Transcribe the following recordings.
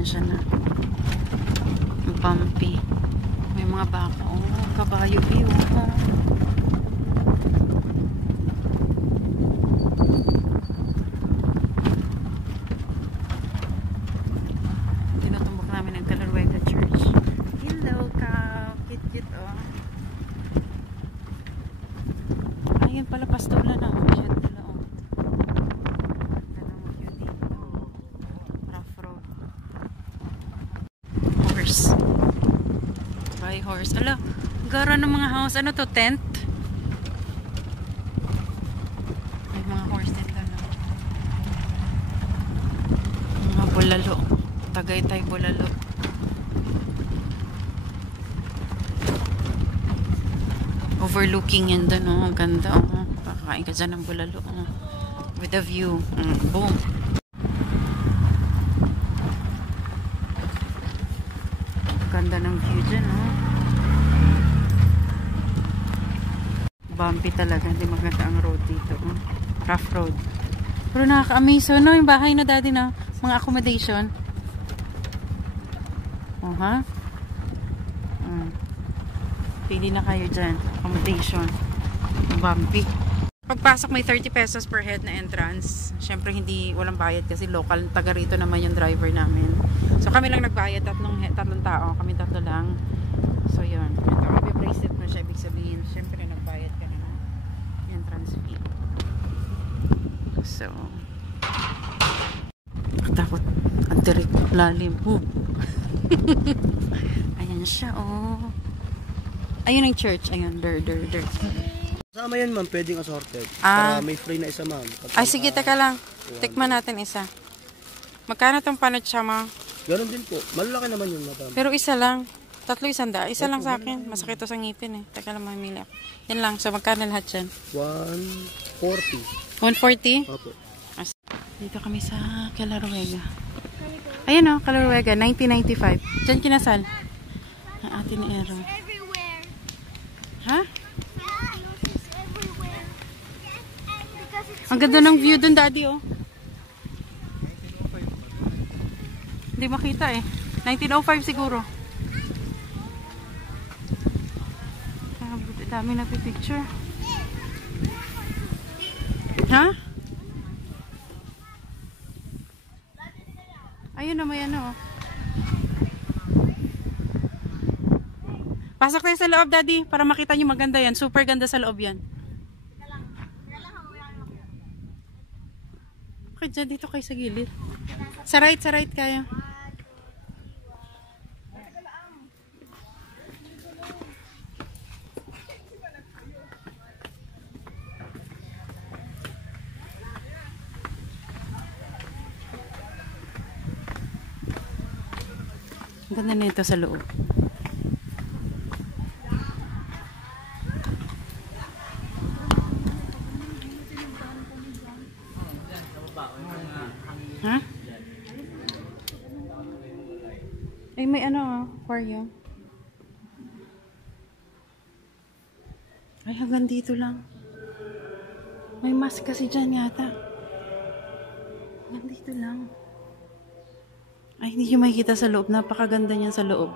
pasensya na. Bumpy. May mga baka. Oh, kabayo view. Tinutumbok namin ang Calaruega Church. Hello, cow. Cute, oh. Ayun pala, pastola na. Shed nila, oh. Tanong view dito. Rough road. Horse. By horse. Ala, gara ng mga house. Ano to? Tent? May mga horse din doon. Mga bulalo. Tagaytay bulalo. Overlooking yan doon. Oh. Ang ganda. Oh. Pakakain ka dyan ng bulalo. Oh. With a view. Boom. Ganda ng view dyan. Oh. Bumpy talaga. Hindi maganda ang road dito. Oh. Rough road. Pero nakaka-amaze. No? Yung bahay na daddy na. Mga accommodation. Oh, ha? Pili na kayo dyan. Accommodation. Bumpy. Pagpasok may 30 pesos per head na entrance. Siyempre hindi walang bayad kasi local. Taga rito naman yung driver namin. So kami lang nagbayad. Tatlong tao. Kami tatlo lang. So yun. Ito may bracelet na siya. Ibig sabihin, siyempre nagbayad ka na ng entrance fee. So takot. Ang tirik. Lalim. Ayan siya, oh. Ayun ang church. Ayun, der. Kasama yan, ma'am. Pwedeng assorted. Para may free na isa, ma'am. Ay, sige, teka lang. Tikman natin isa. Magkano tong panot siya, ma? Ganon din po. Malaki naman yun, ma'am. Pero isa lang. 300. Isa lang sa akin. Masakit to sa ngipin, eh. Teka lang, mamili ako. Yan lang. So, magkano lahat yan? 140. 140? Opo. Dito kami sa Calaruega. Ayan, oh. Calaruega. 1995. Diyan kinasal. Ang ate ni Ero. Ha? Ang ganda ng view dun, daddy, oh. Hindi makita, eh. 1905 siguro. Dami na picture. Ha? Ayun na, may ano, oh. Pasok tayo sa loob, daddy, para makita nyo maganda yan. Super ganda sa loob yan. Okay, dyan dito kayo sa gilid. Sa right kayo. Ang ganda nito sa loob. Ha? Ay, may ano, aquarium. Ay, hanggang dito lang. May mask kasi dyan yata. Hanggang dito lang. Ay, hindi nyo makikita sa loob. Napakaganda niyan sa loob.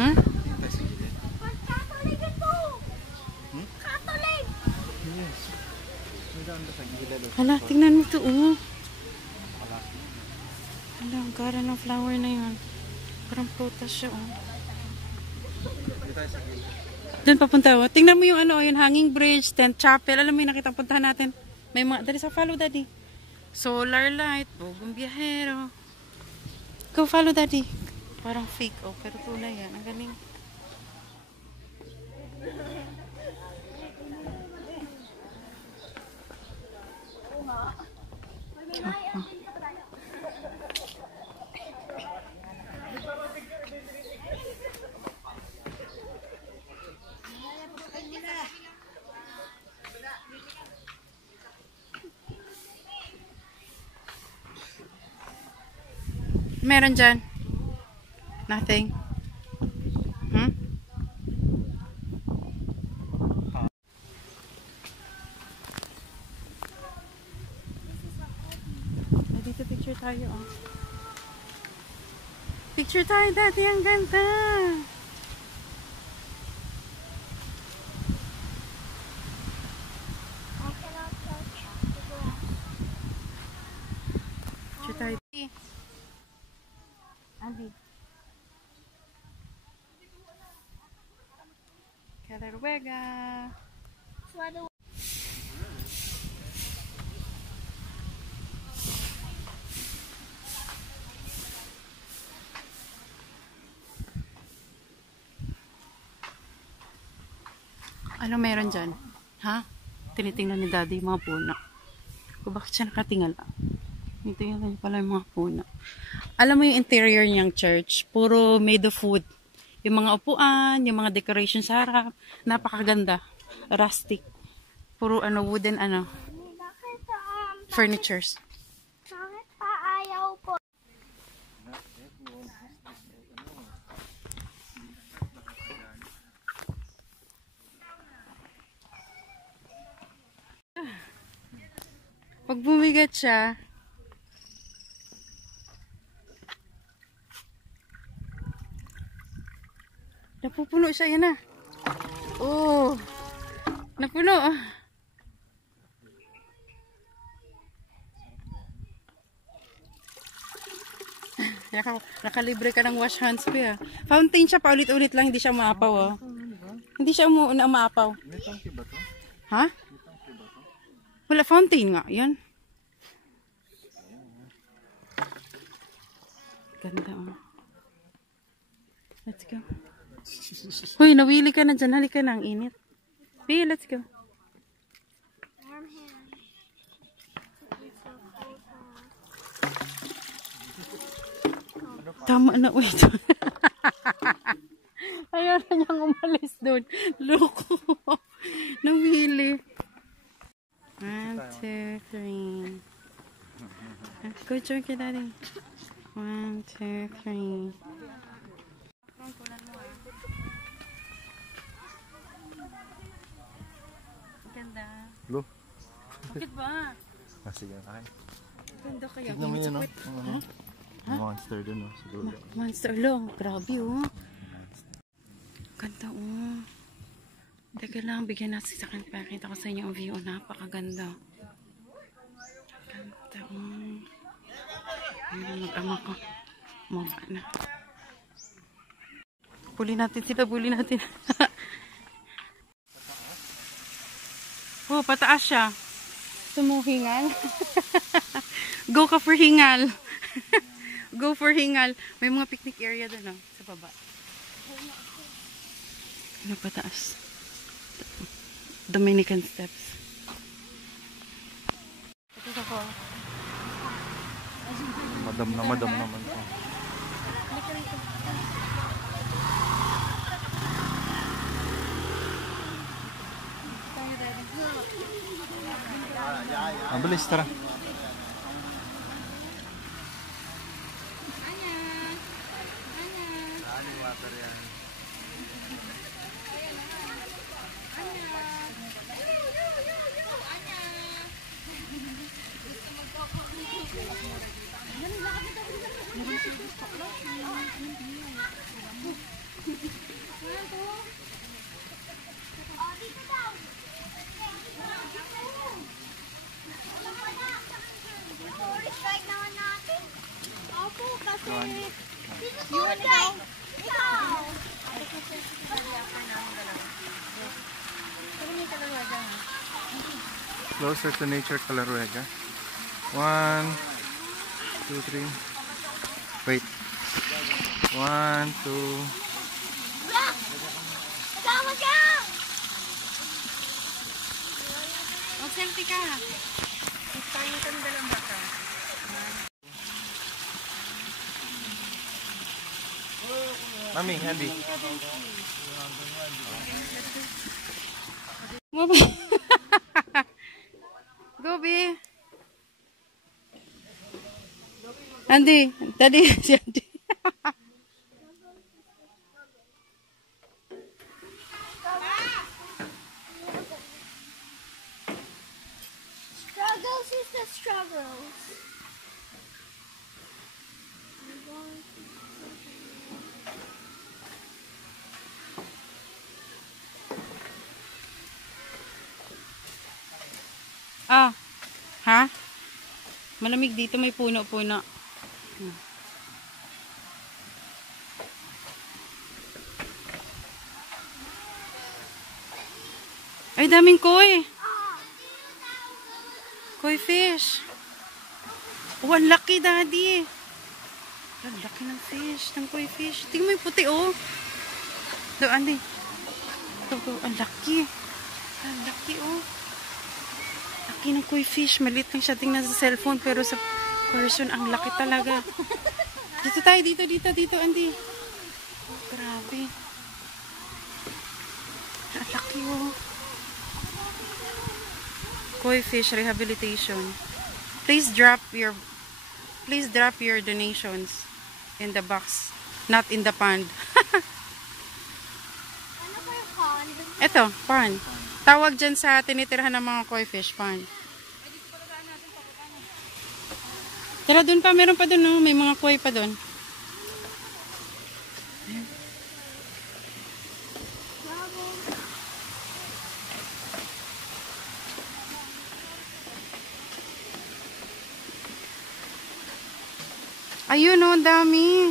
Hmm? Hala, tingnan mo ito, oh. Hala, ang gara ng flower na yun. Parang prutas siya, oh. Doon papunta, oh. Tingnan mo yung ano, yung hanging bridge, tent chapel. Alam mo yung nakita, puntahan natin. May mga, dali sa follow, daddy. Solar light, bugong biyahero. Go follow, daddy. Parang fake, oh. Pero tunay yan. Ang galing. Meron dyan? Nothing? Hmm? Ay, dito picture tayo, oh. Picture tayo, Daddy. Ang ganda. Picture tayo. Andy. Calaruega. Ano meron dyan? Ha? Tinitingnan ni Daddy yung mga puno. Kung bakit siya nakatingala? Tinitingnan niya pala yung mga puno. Alam mo yung interior niyang church? Puro made of wood. Yung mga upuan, yung mga decoration sa harap. Napakaganda. Rustic. Puro wooden furnitures. Bakit pa ayaw po? Pag bumigat siya, napupuno siya, yan na. Oh, napuno. Nakalibre ka ng wash hands ko, ya. Fountain siya, paulit-ulit lang, hindi siya umaapaw, oh. Hindi siya umaapaw. May tangke ba to? Ha? Wala, fountain nga, yan. Ganda, oh. Let's go. Hoy, nawili ka na dyan. Halika na, ang init. Hey, let's go. Tama na, wait. Ayaw na niyang umalis doon. Loko. Nawili. 1, 2, 3. Good job kay Daddy. 1, 2, 3. Ganda. Lo. Bakit ba? Sige, kain. Ganda kaya. Tignan mo yun, no? Monster dun, no? Siguro. Monster long. Grabe, oh. Ganda, oh. Teka lang, bigyan natin sa akin. Pakita ko sa inyo ang view. Napakaganda. Ganda, oh. Ayun, mag-ama ko. Mama na. Buli natin sila, buli natin. Oh, pataas siya. Sumuhingal. Go ka for hingal. Go for hingal. May mga picnic area doon, no? Sa baba. Ano pataas? Dominican steps. Ito ako. Madam naman to. Ang bilis, tara. Closer to nature, Calaruega. 1, 2, 3. Wait. 1, 2. Mag-selfie ka. Tayo kami dalang baka. Mami, handy. Gobi. Andy, daddy, si Andy. Struggles is the struggles. Ah, ha? Malamig dito, may puno-puno. Ay, daming koi. Koi fish. Oh, ang laki, daddy. Ang laki ng fish, ng koi fish. Tingnan mo yung puti, oh. Doon, Andy. Ito, ang laki. Ang laki, oh. Laki ng koi fish. Maliit lang siya tingnan sa cellphone, pero sa person, ang laki talaga. Dito tayo, dito, Andy. Oh, grabe. Ang laki, oh. Koi fish rehabilitation. Please drop your donations in the box, not in the pond. Ano ba yung pond? Ito, pond. Tawag dyan sa tinitirhan ng mga koi fish, pond. Tara, dun pa, meron pa dun, no? May mga koi pa dun. Ayun, oh, dami.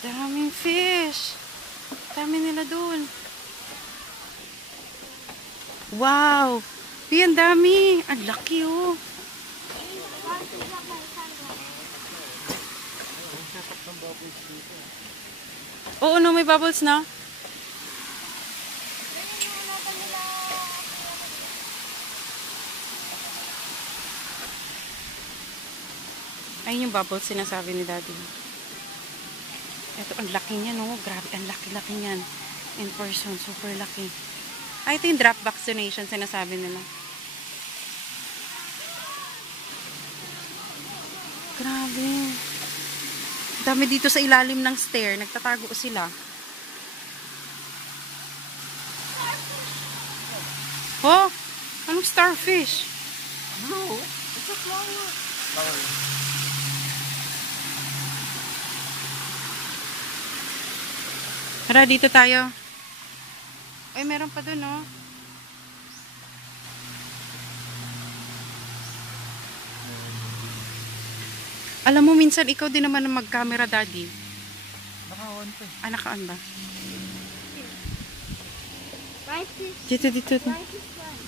Daming fish. Dami nila dun. Wow. Yan, dami. Ang laki, oh. Oo, no, may bubbles na. Ayun yung bubbles sinasabi ni Daddy. Ito, ang laki niya, no? Grabe, ang laki-laki niyan. In person, super laki. Ay, ito yung drop vaccination sinasabi nila. Grabe. Dami dito sa ilalim ng stair. Nagtatago sila. Oh! Anong starfish? No, it's a flower. Tara, dito tayo. Ay, meron pa dun, no? Alam mo, minsan ikaw din naman ang mag-camera, Daddy. Naka-on pa eh. Ah, naka-on ba? Right this. Dito. Right this one.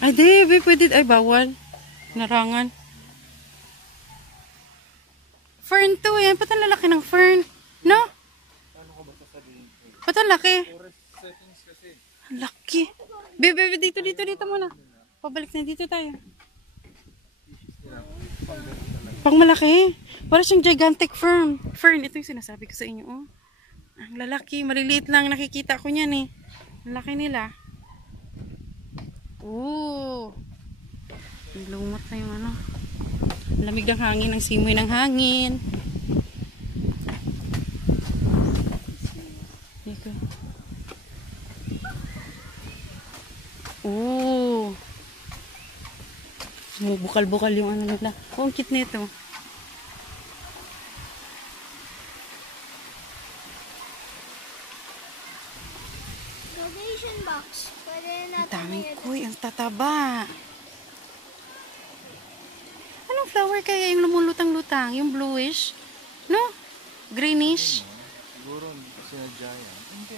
Ay, di, pwede. Ay, bawal. Narangan. Fern to, yan. Ba't ang lalaki ng fern? No? Ano ko ba sasabihin? Ba't ang laki? Forest settings kasi. Ang laki. Bebe, dito muna. Pabalik na dito tayo. Pang malaki. Para siyang gigantic fern. Fern, ito yung sinasabi ko sa inyo, oh. Ang lalaki. Maliliit lang nakikita ko niyan, eh. Ang laki nila. Ooh. Lumot na yung ano. Lamig ng hangin, ang simoy ng hangin. Dito. Ooh. Bukal-bukal yung ano nila. Oh, ang cute nito. Donation box. Pwede Ang natin daming i-edit. kuy, ang tataba. Anong flower kaya yung lumulutang-lutang? Yung bluish? No? Greenish? Siguro sinadya yan. Hindi,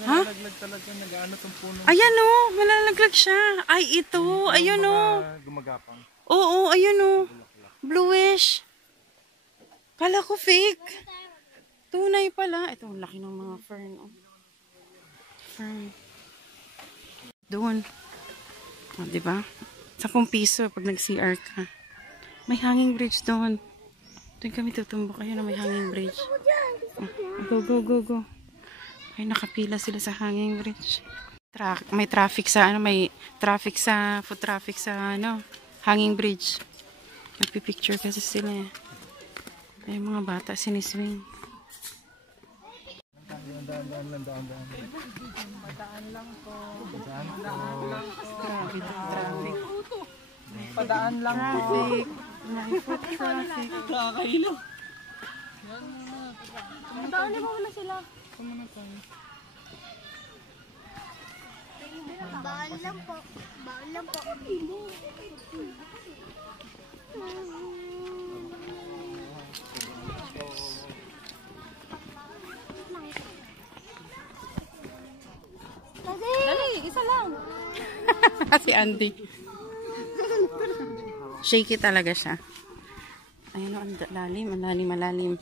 Ha? nalalaglag talaga. Nag-ano itong puno. Ayan, oh. Malalaglag siya. Ay, ito. Ayun, oh. Gumagapang. Oo, ayun, oh. Bluish. Kala ko fake. Tunay pala. Ito, ang laki ng mga fern, oh. Fern. Doon. O, diba? Sa piso pag nag-CR ka. May hanging bridge doon. Doon kami tutumbok. Ayun na may hanging bridge. Oh, go. Ay, nakapila sila sa hanging bridge. May traffic sa may traffic sa foot traffic sa hanging bridge. Nagpi-picture kasi sila eh. Ay, mga bata siniswing. Padaan lang po. Grabe yung traffic. Padaan lang po. May foot traffic. Kakailaw. Daanin mo muna sila. Bawal lang po. Bawal lang po. Dali, isa lang. Si Andy. Shaky talaga siya. Ayun o, ang lalim.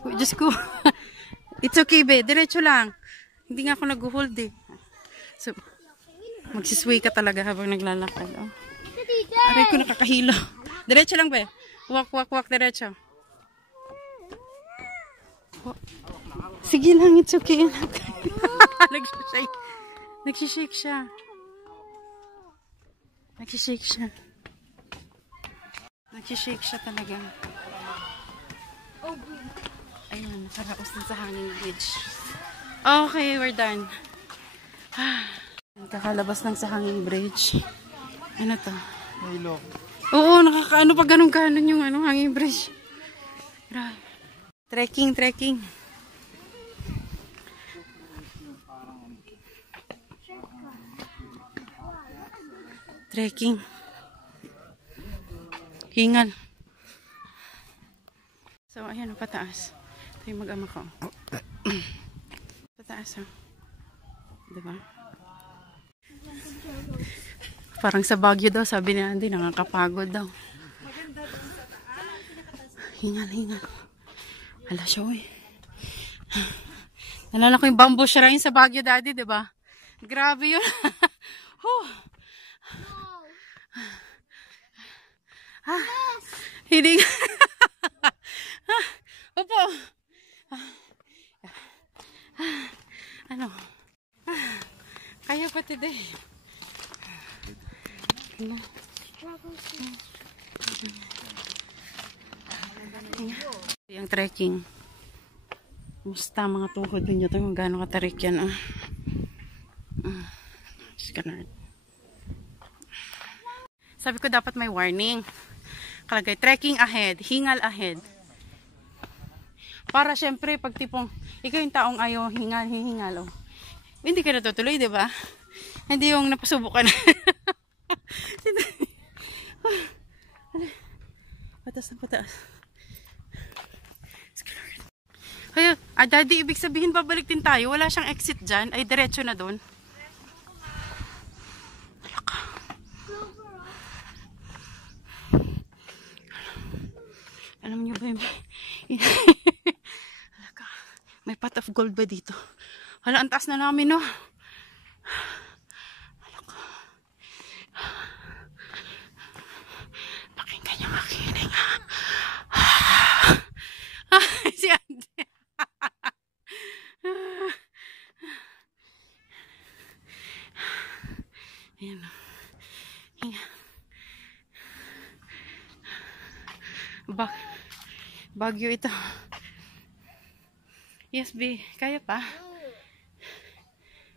Uy, Diyos ko. It's okay, be. Diretso lang. Hindi nga ako nag-hold eh. So, magsisway ka talaga habang naglalakad. Oh. Aray ko, nakakahilo. Diretso lang, be. Walk, diretso. Oh. Sige lang, it's okay. Nagsishake siya. Nagsishake siya talaga. Ayun, nakaraos din sa hanging bridge. Okay, we're done. Kakalabas lang sa hanging bridge. Ano to? Hilo. Oo, nakakaano pa ganun-ganon yung hanging bridge. Grabe. Trekking. Hingal. So, ayan, pataas. Ito yung mag-ama ko. Pataas, ha? Diba? Parang sa Baguio daw, sabi ni Andy, nakakapagod daw. Hingal. Hala siya, uy. Nalala ko yung bamboo shrine sa Baguio, Daddy, diba? Grabe yun. Hindi. Opo. Ano? Kaya pa today. Yung trekking. Musta mga tuhod ninyo ito kung gaano katarik yan. Sabi ko dapat may warning. Kalagay, trekking ahead, hingal ahead. Para syempre, pag tipong, ikaw yung taong ayaw hihingal, oh. Hindi ka natutuloy, di ba? Hindi yung napasubukan. Pataas. Kaya, Daddy, ibig sabihin babalik din tayo. Wala siyang exit dyan. Ay, diretso na doon. Alam niyo ba yung may pot of gold ba dito? Hala, ang taas na namin, no? Pakinggan niyo makinig, ha? Si Andy. Ayan. Baguio ito. Yes, B. Kaya pa?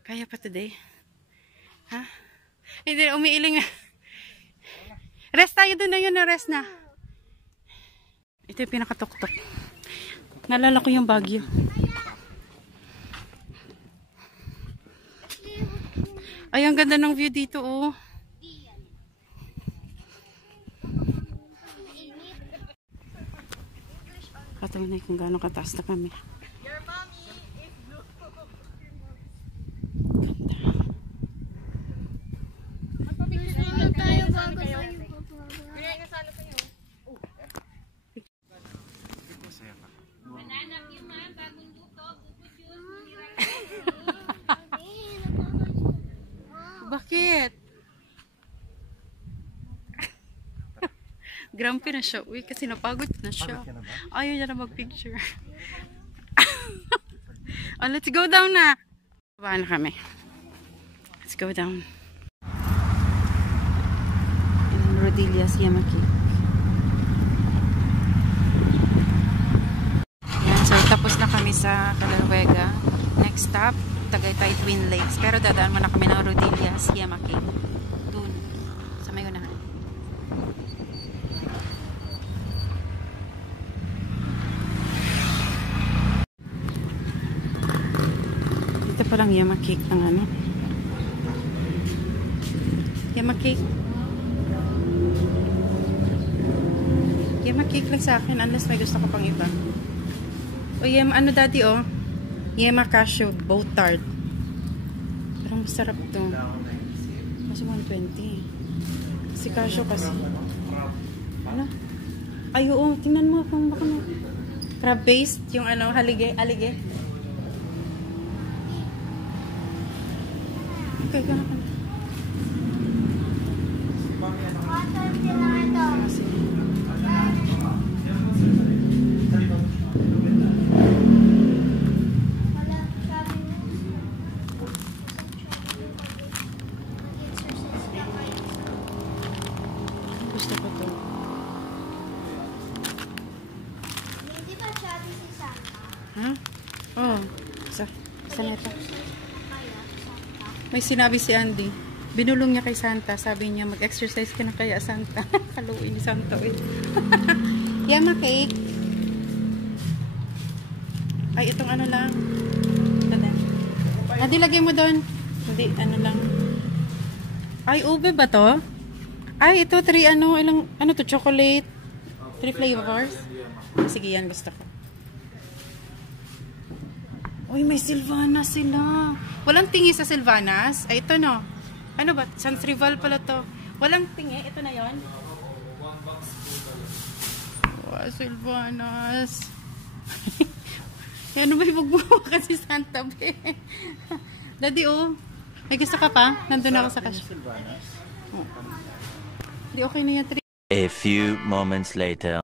Kaya pa today? Ha? Hindi, umiiling na. Rest tayo doon na yun. Rest na. Ito yung pinakatuktok. Nalala ko yung Baguio. Ay, ang ganda ng view dito, oh. Katunay kung gaano kataas na kami. Bakit? Grumpy na siya. Uy, kasi napagod na siya. Ayaw niya na mag-picture. Oh, let's go down na. Baba na kami. Let's go down. Rodillas Yamaki. Yan, so tapos na kami sa Calaruega. Next stop, Tagaytay Twin Lakes. Pero dadaan muna kami ng Rodillas Yamaki. Doon, sa may unahan. Dito palang Yamaki ang ano. Yamaki. Yema cake lang sa akin unless may gusto ko pang iba. O ano daddy oh. Yema cashew boat tart. Parang masarap to. Kasi 120. Kasi cashew kasi. Ano? Ay oo, tingnan mo kung baka mo. Crab paste, yung ano, alige. Okay, gana ka na. Gusto ko to. Hindi ba sabi si Santa? Ha? Oh, isa na ito. May sinabi si Andy. Binulong niya kay Santa. Sabi niya, mag-exercise ka na kaya Santa. Haluin ni Santa. Yama cake. Ay, itong ano lang. Andy, lagay mo doon. Hindi, ano lang. Ay, ube ba to? Ay, ito, 3 ano, ilang, ano to, chocolate? 3 flavors? Sige, yan, gusto ko. Uy, may Sylvanas sila. Walang tingi sa Sylvanas? Ay, ito no. Ano ba? Sans Rival pala to. Walang tingi? Ito na yon. Wow, Sylvanas. Ano ba ibugbuwa kasi Santa Be? Daddy, oh. May gusto ka pa? Nandun ako sa cash. Oh. Di okay na yan. A few moments later.